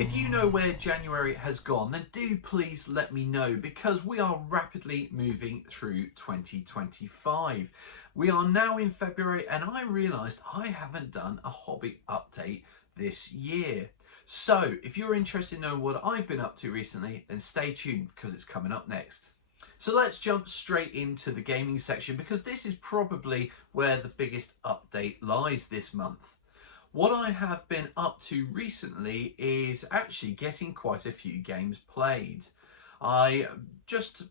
If you know where January has gone, then do please let me know, because we are rapidly moving through 2025. We are now in February and I realised I haven't done a hobby update this year. So if you're interested in knowing what I've been up to recently, then stay tuned because it's coming up next. So let's jump straight into the gaming section, because this is probably where the biggest update lies this month. What I have been up to recently is actually getting quite a few games played. I just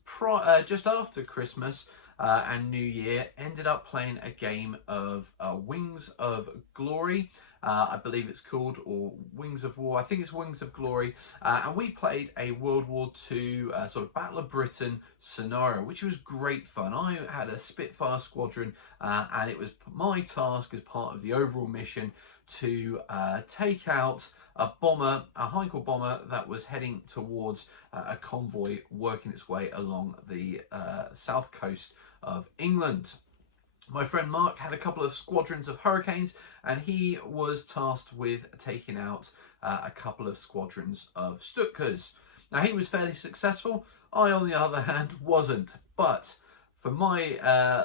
after Christmas and New Year ended up playing a game of Wings of Glory, I believe it's called, or Wings of War. I think it's Wings of Glory, and we played a World War II sort of Battle of Britain scenario, which was great fun. I had a Spitfire squadron, and it was my task as part of the overall mission to take out a bomber, a Heinkel bomber that was heading towards a convoy working its way along the south coast of England. My friend Mark had a couple of squadrons of Hurricanes, and he was tasked with taking out a couple of squadrons of Stukas. Now, he was fairly successful. I, on the other hand, wasn't. But for my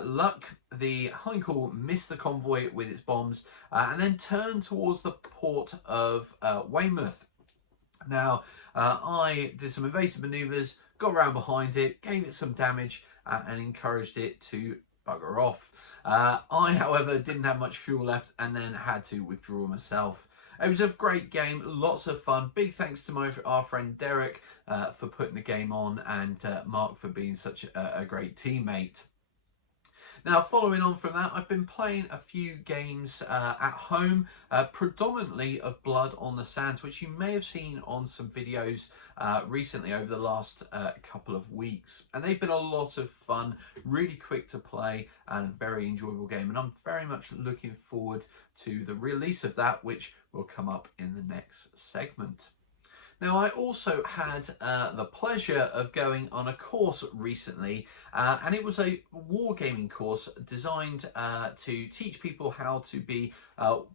luck, the Heinkel missed the convoy with its bombs and then turned towards the port of Weymouth. Now, I did some evasive manoeuvres, got around behind it, gave it some damage and encouraged it to bugger off. I, however, didn't have much fuel left and then had to withdraw myself. It was a great game, lots of fun. Big thanks to our friend Derek for putting the game on, and Mark for being such a great teammate. Now, following on from that, I've been playing a few games at home, predominantly of Blood on the Sands, which you may have seen on some videos recently over the last couple of weeks. And they've been a lot of fun, really quick to play, and a very enjoyable game. And I'm very much looking forward to the release of that, which will come up in the next segment. Now, I also had the pleasure of going on a course recently, and it was a wargaming course designed to teach people how to be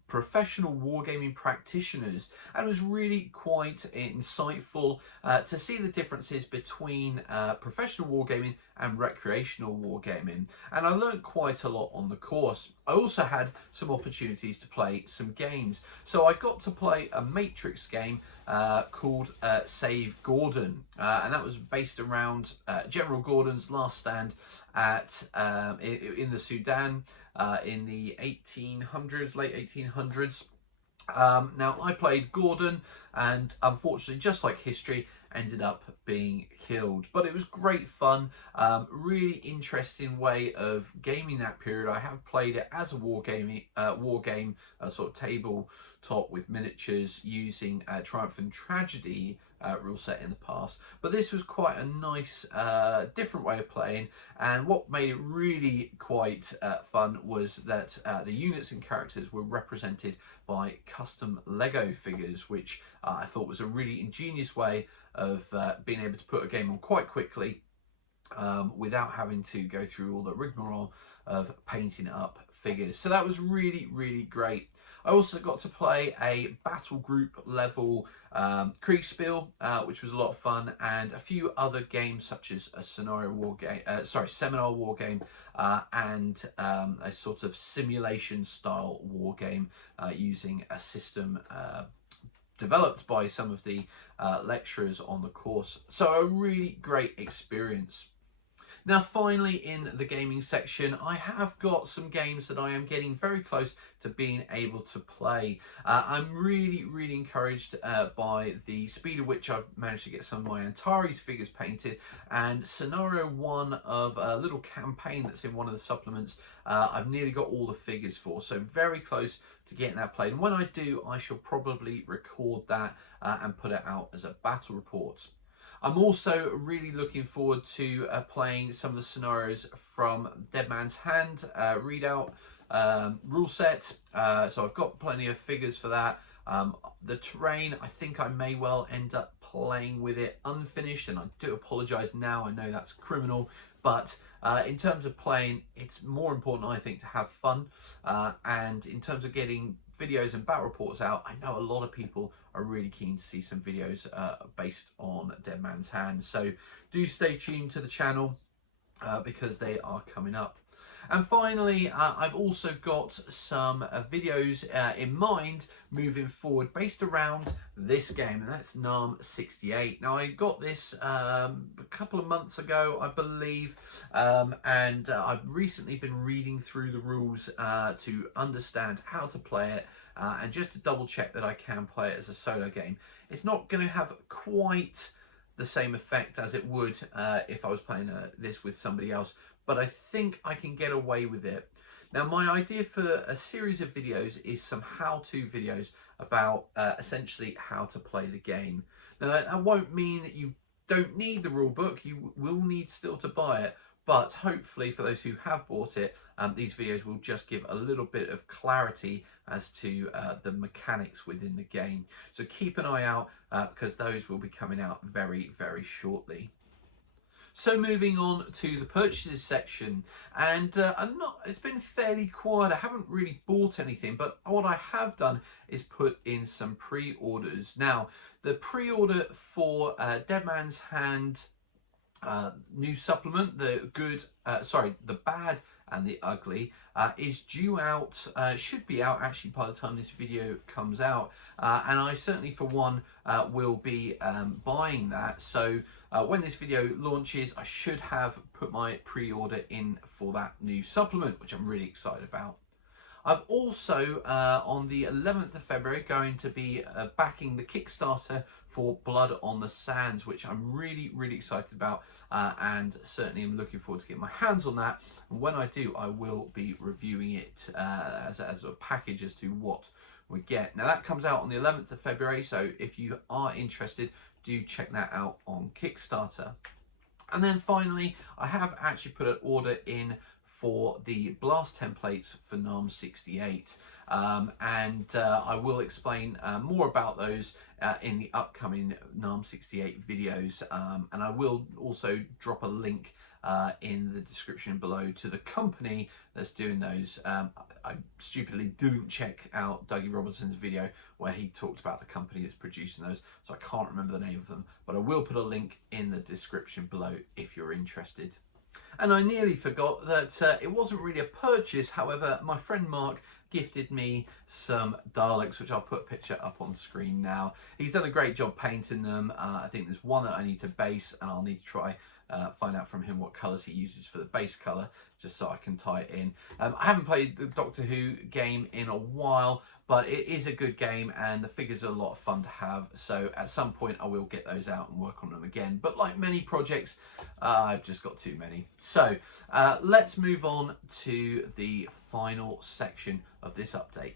professional wargaming practitioners. And it was really quite insightful to see the differences between professional wargaming and recreational wargaming. And I learned quite a lot on the course. I also had some opportunities to play some games. So I got to play a Matrix game called Save Gordon, and that was based around General Gordon's last stand at in the Sudan in the 1800s, late 1800s. Now, I played Gordon, and unfortunately, just like history, ended up being killed. But it was great fun, really interesting way of gaming that period. I have played it as a war game, a sort of tabletop with miniatures using Triumph and Tragedy rule set in the past, but this was quite a nice different way of playing. And what made it really quite fun was that the units and characters were represented by custom Lego figures, which I thought was a really ingenious way of being able to put a game on quite quickly without having to go through all the rigmarole of painting up figures. So that was really, really great. I also got to play a battle group level Kriegspiel, which was a lot of fun, and a few other games such as a scenario war game, seminar war game, and a sort of simulation style war game using a system developed by some of the lecturers on the course. So a really great experience. Now, finally, in the gaming section, I have got some games that I am getting very close to being able to play. I'm really, really encouraged by the speed at which I've managed to get some of my Antares figures painted, and Scenario 1 of a little campaign that's in one of the supplements, I've nearly got all the figures for, so very close to getting that played. And when I do, I shall probably record that and put it out as a battle report. I'm also really looking forward to playing some of the scenarios from Dead Man's Hand readout rule set. So I've got plenty of figures for that. The terrain, I think I may well end up playing with it unfinished, and I do apologise now, I know that's criminal, but in terms of playing, it's more important, I think, to have fun, and in terms of getting videos and battle reports out, I know a lot of people are really keen to see some videos based on Dead Man's Hand. So do stay tuned to the channel because they are coming up. And finally, I've also got some videos in mind moving forward based around this game, and that's Narm 68. Now, I got this a couple of months ago, I believe, and I've recently been reading through the rules to understand how to play it, and just to double check that I can play it as a solo game. It's not going to have quite the same effect as it would if I was playing this with somebody else, but I think I can get away with it. Now, my idea for a series of videos is some how-to videos about essentially how to play the game. Now, that won't mean that you don't need the rule book. You will need still to buy it, but hopefully for those who have bought it, these videos will just give a little bit of clarity as to the mechanics within the game. So keep an eye out because those will be coming out very, very shortly. So moving on to the purchases section, and it's been fairly quiet. I haven't really bought anything, but what I have done is put in some pre-orders. Now, the pre-order for Dead Man's Hand new supplement, the Bad and the Ugly, is due out, should be out actually by the time this video comes out, and I certainly for one will be buying that. So when this video launches, I should have put my pre-order in for that new supplement, which I'm really excited about. I've also, on the 11th of February, going to be backing the Kickstarter for Blood on the Sands, which I'm really, really excited about, and certainly am looking forward to getting my hands on that. And when I do, I will be reviewing it as a package as to what we get. Now, that comes out on the 11th of February, so if you are interested, do check that out on Kickstarter. And then finally, I have actually put an order in for the blast templates for Narm 68, and I will explain more about those in the upcoming Narm 68 videos, and I will also drop a link in the description below to the company that's doing those. I stupidly didn't check out Dougie Robertson's video where he talked about the company that's producing those, so I can't remember the name of them, but I will put a link in the description below if you're interested. And I nearly forgot that it wasn't really a purchase. However, my friend Mark gifted me some Daleks, which I'll put a picture up on screen now. He's done a great job painting them. I think there's one that I need to base, and I'll need to try find out from him what colours he uses for the base colour, just so I can tie it in. I haven't played the Doctor Who game in a while, but it is a good game and the figures are a lot of fun to have. So at some point I will get those out and work on them again. But like many projects, I've just got too many. So let's move on to the final section of this update.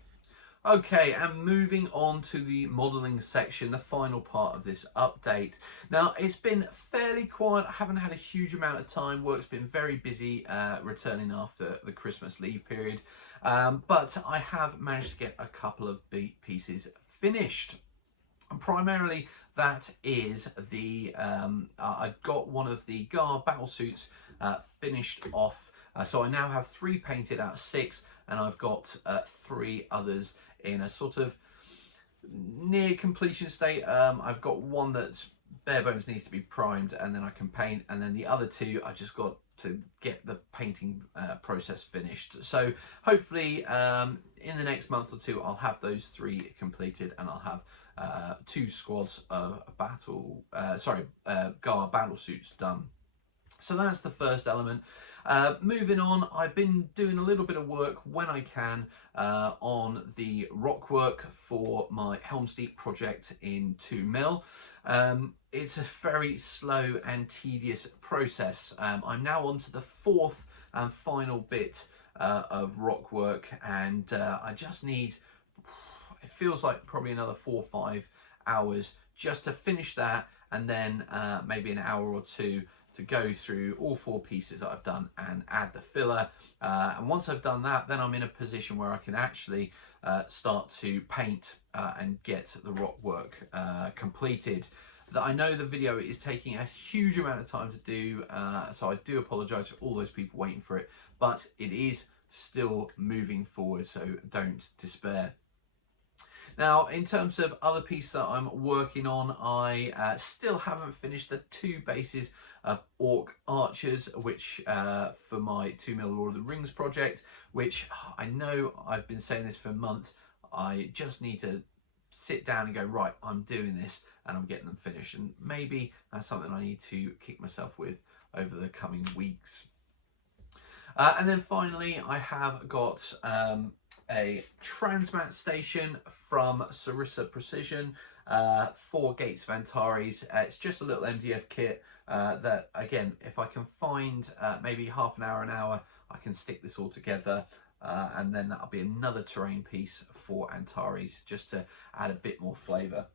Okay, and moving on to the modelling section, the final part of this update. Now, it's been fairly quiet. I haven't had a huge amount of time. Work's been very busy returning after the Christmas leave period. But I have managed to get a couple of pieces finished. And primarily, that is the, I got one of the Gar battlesuits finished off. So I now have 3 painted out of 6, and I've got 3 others in a sort of near completion state. I've got one that's bare bones, needs to be primed, and then I can paint, and then the other 2 I just got to get the painting process finished. So hopefully in the next month or 2 I'll have those 3 completed, and I'll have 2 squads of Gar battlesuits done. So that's the first element. Moving on, I've been doing a little bit of work when I can on the rock work for my Helm's Deep project in 2 mil. It's a very slow and tedious process. I'm now on to the 4th and final bit of rock work, and I just need, it feels like probably another 4 or 5 hours just to finish that, and then maybe an hour or 2 to go through all 4 pieces that I've done and add the filler. And once I've done that, then I'm in a position where I can actually start to paint and get the rock work completed. That I know the video is taking a huge amount of time to do, so I do apologise for all those people waiting for it, but it is still moving forward, so don't despair. Now, in terms of other pieces that I'm working on, I still haven't finished the 2 bases of Orc Archers, which for my 2mm Lord of the Rings project, which I know I've been saying this for months. I just need to sit down and go, right, I'm doing this and I'm getting them finished. And maybe that's something I need to kick myself with over the coming weeks. And then finally, I have got a Transmat station from Sarissa Precision for Gates of Antares. It's just a little MDF kit that, again, if I can find maybe half an hour, I can stick this all together. And then that'll be another terrain piece for Antares, just to add a bit more flavour.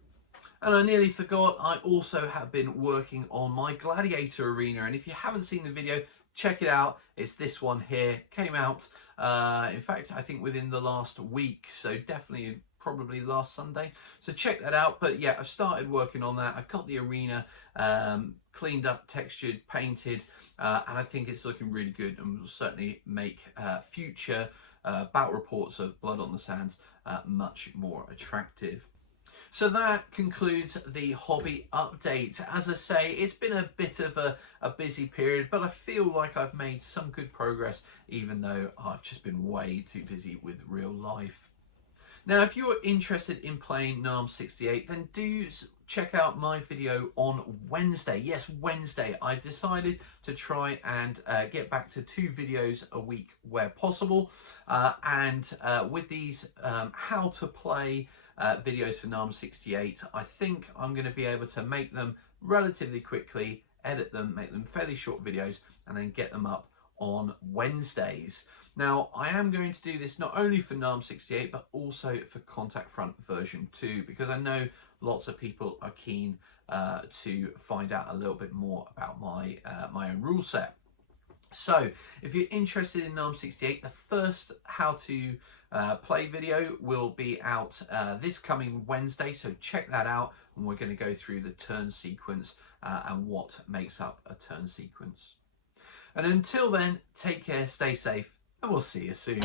And I nearly forgot, I also have been working on my Gladiator arena, and if you haven't seen the video, check it out. It's this one here. Came out, in fact, I think within the last week, so definitely probably last Sunday. So check that out. But yeah, I've started working on that. I've got the arena cleaned up, textured, painted, and I think it's looking really good, and will certainly make future battle reports of Blood on the Sands much more attractive. So that concludes the hobby update. As I say, it's been a bit of a busy period, but I feel like I've made some good progress, even though I've just been way too busy with real life. Now, if you're interested in playing NARM 68, then do check out my video on Wednesday. Yes, Wednesday. I decided to try and get back to 2 videos a week where possible. And with these how to play videos for NARM 68, I think I'm going to be able to make them relatively quickly, edit them, make them fairly short videos, and then get them up on Wednesdays. Now, I am going to do this not only for NARM 68, but also for Contact Front version 2, because I know lots of people are keen to find out a little bit more about my own rule set. So if you're interested in NARM 68, the first how to play video will be out this coming Wednesday, so check that out, and we're going to go through the turn sequence and what makes up a turn sequence. And until then, take care, stay safe, and we'll see you soon.